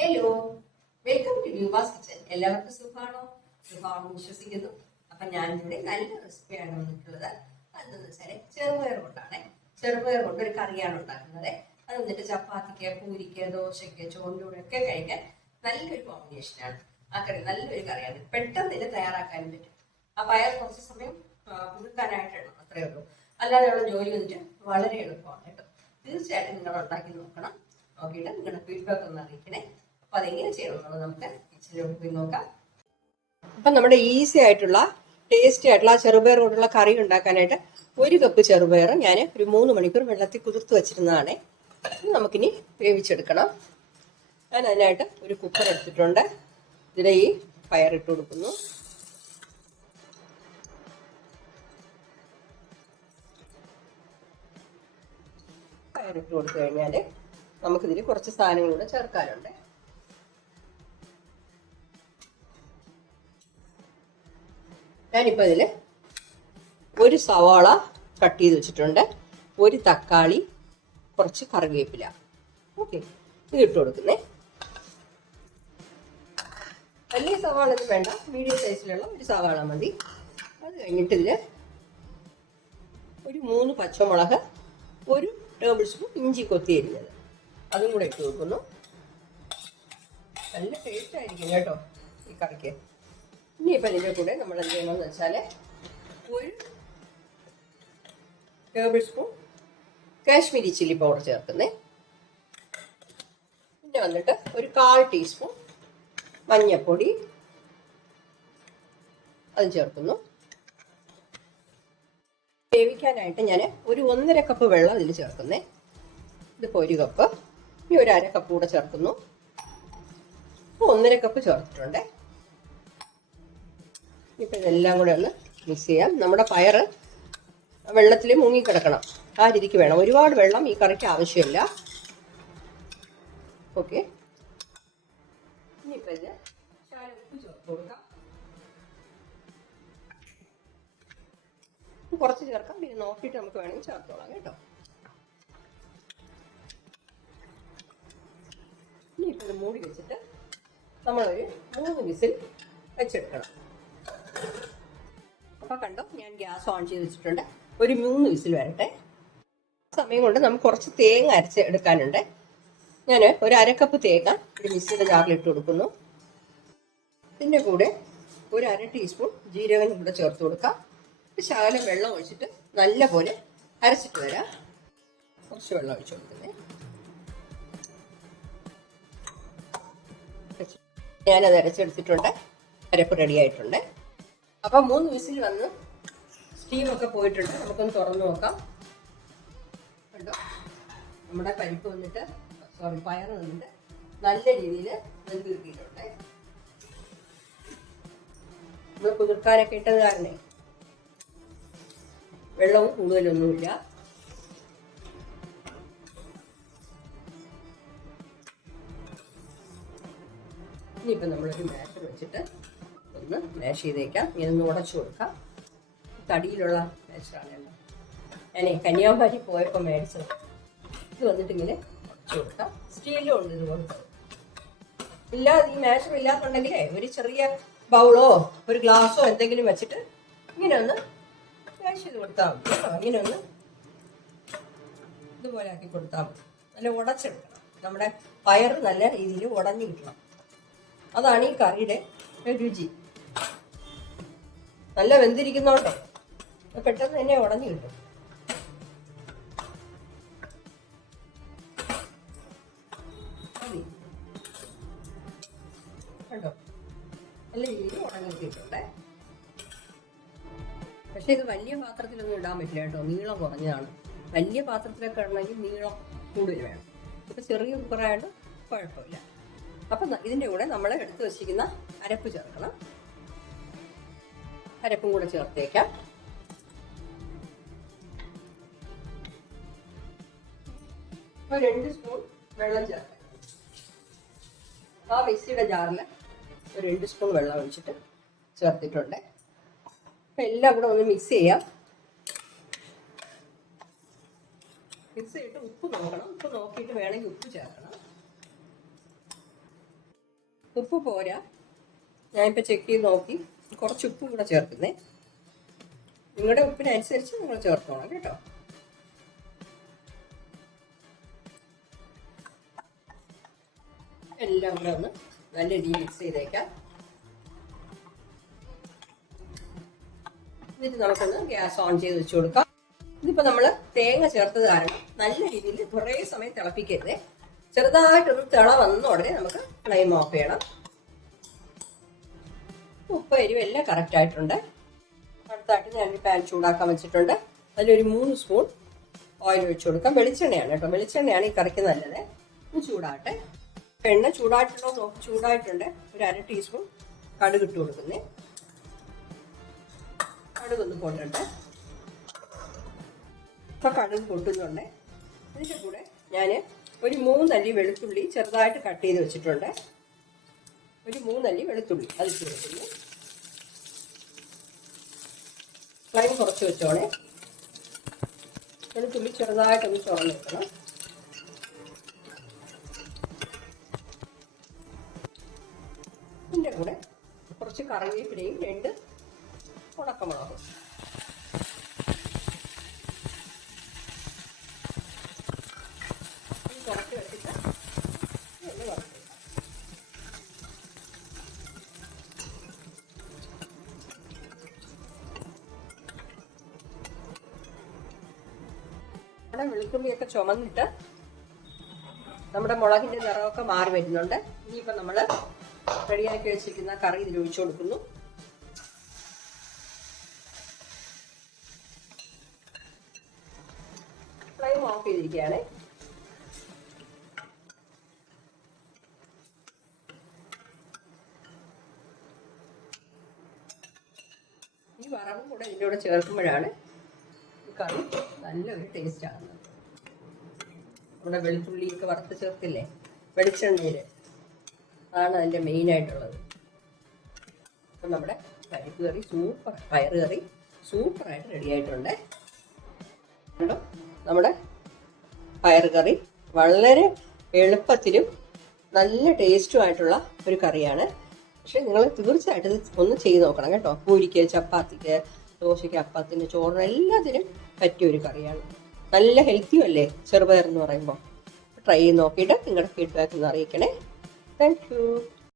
Hello, welcome to ന്യൂബാസ് kitchen. എല്ലാവർക്കും സുഖമാണോ? സുഖമാണെന്ന് വിശ്വസിക്കുന്നു. അപ്പൊ ഞാനിവിടെ നല്ല റെസിപ്പിയാണ് വന്നിട്ടുള്ളത്. അതെന്ന് വെച്ചാല് ചെറുപയർ കൊണ്ടാണ്. ചെറുപയർ കൊണ്ട് ഒരു കറിയാണ് ഉണ്ടാക്കുന്നത്. അത് വന്നിട്ട് ചപ്പാത്തിക്ക്, പൂരിക്ക്, ദോശയ്ക്ക്, ചോറിൻ്റെ കൂടെ ഒക്കെ കഴിക്കാൻ നല്ലൊരു കോമ്പിനേഷനാണ്. ആ കറി നല്ലൊരു കറിയാണ്. പെട്ടെന്ന് ഇത് തയ്യാറാക്കാനും പറ്റും. ആ പയർ കുറച്ച് സമയം കുതിർക്കാനായിട്ടാണ്, അത്രയേ ഉള്ളൂ. അല്ലാതെയുള്ള ജോലി വന്നിട്ട് വളരെ എളുപ്പമാണ് കേട്ടോ. തീർച്ചയായിട്ടും നിങ്ങൾ ഉണ്ടാക്കി നോക്കണം. നോക്കിയിട്ട് നിങ്ങളുടെ ഫീഡ്ബാക്ക് ഒന്ന് അറിയിക്കണേ. അപ്പൊ അതെങ്ങനെ ചെയ്യണമെന്നുള്ളത് നമുക്ക് കിച്ചണിലോട്ട് പോയി നോക്കാം. അപ്പൊ നമ്മുടെ ഈസി ആയിട്ടുള്ള ടേസ്റ്റി ആയിട്ടുള്ള ചെറുപയർ കൊണ്ടുള്ള കറി ഉണ്ടാക്കാനായിട്ട് 1 കപ്പ് ചെറുപയർ ഞാൻ ഒരു 3 മണിക്കൂർ വെള്ളത്തിൽ കുതിർത്ത് വെച്ചിരുന്നതാണ്. നമുക്കിനി വേവിച്ചെടുക്കണം. ഞാൻ അതിനായിട്ട് ഒരു കുക്കർ എടുത്തിട്ടുണ്ട്. ഇതിലെ ഈ പയറിട്ട് കൊടുക്കുന്നു. പയറിട്ട് കൊടുത്തു കഴിഞ്ഞാൽ നമുക്കിതിൽ കുറച്ച് സാധനങ്ങളൂടെ ചേർക്കാനുണ്ട്. ഞാനിപ്പോൾ ഇതിൽ ഒരു സവാള കട്ട് ചെയ്ത് വെച്ചിട്ടുണ്ട്, ഒരു തക്കാളി, കുറച്ച് കറിവേപ്പില. ഓക്കെ, ഇത് ഇട്ട് കൊടുക്കുന്നേ. വലിയ സവാള ഒന്നും വേണ്ട, മീഡിയം സൈസിലുള്ള ഒരു സവാള മതി. അത് കഴിഞ്ഞിട്ട് ഇതിൽ ഒരു 3 പച്ചമുളക്, ഒരു ടേബിൾ സ്പൂൺ ഇഞ്ചി കൊത്തി അരിഞ്ഞത്, അതും കൂടെ ഇട്ട് കൊടുക്കുന്നു. നല്ല ടേസ്റ്റ് ആയിരിക്കും കേട്ടോ ഈ കറിക്ക്. ഇനിയിപ്പോൾ ഇതിൻ്റെ കൂടെ നമ്മൾ എന്ത് ചെയ്യണമെന്ന് വെച്ചാൽ ഒരു tablespoon Kashmiri chilli powder ചേർക്കുന്നേ. പിന്നെ വന്നിട്ട് ഒരു 1/4 ടീസ്പൂൺ മഞ്ഞൾപ്പൊടി, അതും ചേർക്കുന്നു. വേവിക്കാനായിട്ട് ഞാൻ ഒരു 1.5 കപ്പ് വെള്ളം ഇതിൽ ചേർക്കുന്നേ. ഇതിപ്പോൾ 1 കപ്പ്, ഇനി ഒരു 1/2 കപ്പ് കൂടെ ചേർക്കുന്നു. 1.5 കപ്പ് ചേർത്തിട്ടുണ്ട്. ഇപ്പം ഇതെല്ലാം കൂടെ ഒന്ന് മിക്സ് ചെയ്യാം. നമ്മുടെ പയർ വെള്ളത്തിൽ മുങ്ങിക്കിടക്കണം, ആ രീതിക്ക് വേണം. ഒരുപാട് വെള്ളം ഈ കറിക്ക് ആവശ്യമില്ല. ഓക്കെ, ഇനിയിപ്പോൾ ഇത് ഉപ്പ് ചേർത്ത് കൊടുക്കാം. കുറച്ച് ചേർക്കാം, പിന്നെ നോക്കിയിട്ട് നമുക്ക് വേണമെങ്കിൽ ചേർത്തോളാം കേട്ടോ. ഇനിയിപ്പോൾ ഇത് മൂടി വെച്ചിട്ട് നമ്മളൊരു 3 വിസിൽ വെച്ചെടുക്കണം. അപ്പോൾ കണ്ടോ, ഞാൻ ഗ്യാസ് ഓൺ ചെയ്ത് വെച്ചിട്ടുണ്ട്. ഒരു 3 വിസിൽ വരട്ടെ. സമയം കൊണ്ട് നമുക്ക് കുറച്ച് തേങ്ങ അരച്ച് എടുക്കാനുണ്ട്. ഞാൻ ഒരു 1/2 കപ്പ് തേങ്ങ ഒരു മിക്സിയുടെ ജാറിൽ ഇട്ട് കൊടുക്കുന്നു. ഇതിൻ്റെ കൂടെ ഒരു 1/2 ടീസ്പൂൺ ജീരകം കൂടെ ചേർത്ത് കൊടുക്കാം. ശകലം വെള്ളം ഒഴിച്ചിട്ട് നല്ല പോലെ അരച്ചിട്ട് വരാം. കുറച്ച് വെള്ളം ഒഴിച്ചു കൊടുക്കുന്നേ. ഞാനത് അരച്ചെടുത്തിട്ടുണ്ട്. അരപ്പ് റെഡി ആയിട്ടുണ്ട്. അപ്പം 3 വിസിൽ വന്ന് സ്റ്റീമൊക്കെ പോയിട്ടുണ്ട്. നമുക്കൊന്ന് തുറന്നു നോക്കാം. കണ്ടോ, നമ്മുടെ പരിപ്പ് വന്നിട്ട് പയർ വന്നിട്ട് നല്ല രീതിയിൽ വെന്ത് കിട്ടിയിട്ടുണ്ട്. നമ്മൾ കുതിർക്കാനൊക്കെ ഇട്ടത് കാരണേ വെള്ളവും കൂടുതലൊന്നുമില്ല. ഇനിയിപ്പോൾ നമ്മളൊരു മാഷർ വെച്ചിട്ട് ഒന്ന് മാഷ് ചെയ്തേക്കാം. ഇങ്ങനെ ഉടച്ചു കൊടുക്കാം. തടിയിലുള്ള മാഷറാണല്ലോ, ഞാനേ കന്യാകുമാരി പോയപ്പോൾ മേടിച്ചത്. ഇത് വന്നിട്ട് ഇങ്ങനെ ഉടച്ചു കൊടുക്കാം. സ്റ്റീലും ഉണ്ട് ഇത് കൊടുത്തത്. ഈ മാഷർ ഇല്ലാത്തുണ്ടെങ്കിലേ ഒരു ചെറിയ ബൗളോ ഒരു ഗ്ലാസ്സോ എന്തെങ്കിലും വെച്ചിട്ട് ഇങ്ങനെ ഒന്ന് മാഷ് ചെയ്ത് കൊടുത്താൽ മതി കേട്ടോ. ഇങ്ങനെ ഒന്ന് ഇതുപോലെ ആക്കി കൊടുത്താൽ മതി. നല്ല ഉടച്ചെടുക്കണം. നമ്മുടെ പയർ നല്ല രീതിയിൽ ഉടഞ്ഞു കിട്ടണം. അതാണ് ഈ കറിയുടെ രുചി. നല്ല വെന്തിരിക്കുന്നോണ്ടേ പെട്ടെന്ന് തന്നെ ഉടഞ്ഞു കിട്ടും. കണ്ടോ, നല്ല രീതിയിൽ ഉടഞ്ഞു കിട്ടിയിട്ടുണ്ടേ. പക്ഷെ ഇത് വലിയ പാത്രത്തിലൊന്നും ഇടാൻ പറ്റില്ല കേട്ടോ, നീളം കുറഞ്ഞതാണ്. വലിയ പാത്രത്തിലൊക്കെ ഇടണമെങ്കിൽ നീളം കൂടുതൽ വേണം. ഇപ്പം ചെറിയ കുക്കറായിട്ട് കുഴപ്പമില്ല. അപ്പം ഇതിൻ്റെ കൂടെ നമ്മൾ എടുത്ത് വെച്ചിരിക്കുന്ന അരപ്പ് ചേർക്കണം. അരപ്പും കൂടെ ചേർത്തേക്കാം. ഒരു 2 സ്പൂൺ വെള്ളം ചേർക്കാം. ആ മിക്സിയുടെ ജാറിൽ ഒരു 2 സ്പൂൺ വെള്ളം ഒഴിച്ചിട്ട് ചേർത്തിട്ടുണ്ട്. അപ്പം എല്ലാം കൂടെ ഒന്ന് മിക്സ് ചെയ്യാം. മിക്സ് ചെയ്തിട്ട് ഉപ്പ് നോക്കണം. ഉപ്പ് നോക്കിയിട്ട് വേണമെങ്കിൽ ഉപ്പ് ചേർക്കണം. ഉപ്പ് പോരാ, ഞാനിപ്പോൾ ചെക്ക് ചെയ്ത് നോക്കി, കുറച്ച് ഉപ്പ് കൂടെ ചേർക്കുന്നേ. നിങ്ങളുടെ ഉപ്പിനനുസരിച്ച് നിങ്ങൾ ചേർത്തോണം കേട്ടോ. എല്ലാം കൂടെ ഒന്ന് നല്ല രീതിയിൽ മിക്സ് ചെയ്തേക്കാം. എന്നിട്ട് നമുക്കൊന്ന് ഗ്യാസ് ഓൺ ചെയ്ത് വെച്ച് കൊടുക്കാം. ഇതിപ്പോൾ നമ്മൾ തേങ്ങ ചേർത്തത് കാരണം നല്ല രീതിയിൽ കുറേ സമയം തിളപ്പിക്കരുത്. ചെറുതായിട്ടൊന്ന് തിള വന്ന ഉടനെ നമുക്ക് ഫ്ലെയിം ഓഫ് ചെയ്യണം. ഉപ്പ് എരിവ് എല്ലാം കറക്റ്റ് ആയിട്ടുണ്ട്. അടുത്തായിട്ട് ഞാനൊരു പാൻ ചൂടാക്കാൻ വെച്ചിട്ടുണ്ട്. അതിലൊരു 3 സ്പൂൺ ഓയിൽ ഒഴിച്ചു കൊടുക്കാം. വെളിച്ചെണ്ണയാണ് കേട്ടോ, വെളിച്ചെണ്ണയാണ് ഈ കറിക്ക് നല്ലത്. ഒന്ന് ചൂടാട്ടെ. എണ്ണ ചൂടായിട്ടുണ്ടോ നോക്കി. ചൂടായിട്ടുണ്ട്. ഒരു 1/2 ടീസ്പൂൺ കടുക് ഇട്ട് കൊടുക്കുന്നേ. കടുകൊന്ന് പൊട്ടട്ടെ. ഇപ്പം കടുക് പൊട്ടുന്നുണ്ട്. അതിൻ്റെ കൂടെ ഞാൻ ഒരു 3 അല്ലി വെളുത്തുള്ളി ചെറുതായിട്ട് കട്ട് ചെയ്ത് വെച്ചിട്ടുണ്ട്. ഒരു 3 അല്ലി വെളുത്തുള്ളി അതിട്ട് കൊടുക്കുന്നു. ഫ്ലെയിം കുറച്ച് വെച്ചോണേ. വെളുത്തുള്ളി ചെറുതായിട്ടൊന്ന് ചുവന്ന് വെക്കണം. ഇതിൻ്റെ കൂടെ കുറച്ച് കറിവേപ്പിലയും 2 ഉണക്കമുളകും. കുറച്ച് വെച്ചിട്ട് ഒന്ന് വറുത്ത് നമ്മുടെ വെളുത്തുള്ളിയൊക്കെ ചുമന്നിട്ട് നമ്മുടെ മുളകിൻ്റെ നിറമൊക്കെ മാറി വരുന്നുണ്ട്. ഇനിയിപ്പോൾ നമ്മൾ റെഡിയാക്കി വെച്ചിരിക്കുന്ന കറി ഇതിൽ ഒഴിച്ചു കൊടുക്കുന്നു. ഫ്ലെയിം ഓഫ് ചെയ്തിരിക്കുകയാണ്. ഈ വറവും കൂടെ ഇതിൻ്റെ കൂടെ ചേർക്കുമ്പോഴാണ് ഈ കറി നല്ലൊരു ടേസ്റ്റ് ആകുന്നത്. നമ്മുടെ വെളുത്തുള്ളിയൊക്കെ വറുത്ത് ചേർക്കില്ലേ വെളിച്ചെണ്ണയിൽ, അതാണ് അതിൻ്റെ മെയിനായിട്ടുള്ളത്. അപ്പം നമ്മുടെ പരിപ്പ് കറി സൂപ്പർ, പയറ് കറി സൂപ്പറായിട്ട് റെഡി ആയിട്ടുണ്ട്. നമ്മുടെ പയറ് കറി വളരെ എളുപ്പത്തിലും നല്ല ടേസ്റ്റുമായിട്ടുള്ള ഒരു കറിയാണ്. പക്ഷെ നിങ്ങൾ തീർച്ചയായിട്ടും ഇത് ഒന്ന് ചെയ്ത് നോക്കണം കേട്ടോ. പൂരിക്ക്, ചപ്പാത്തിക്ക്, ദോശയ്ക്ക്, അപ്പത്തിന്, ചോറിന് എല്ലാത്തിനും പറ്റിയൊരു കറിയാണ്. നല്ല ഹെൽത്തിയും അല്ലേ ചെറുപയർ എന്ന് പറയുമ്പോൾ. ട്രൈ ചെയ്ത് നോക്കിയിട്ട് നിങ്ങളുടെ ഫീഡ്ബാക്ക് ഒന്ന് അറിയിക്കണേ. Thank you.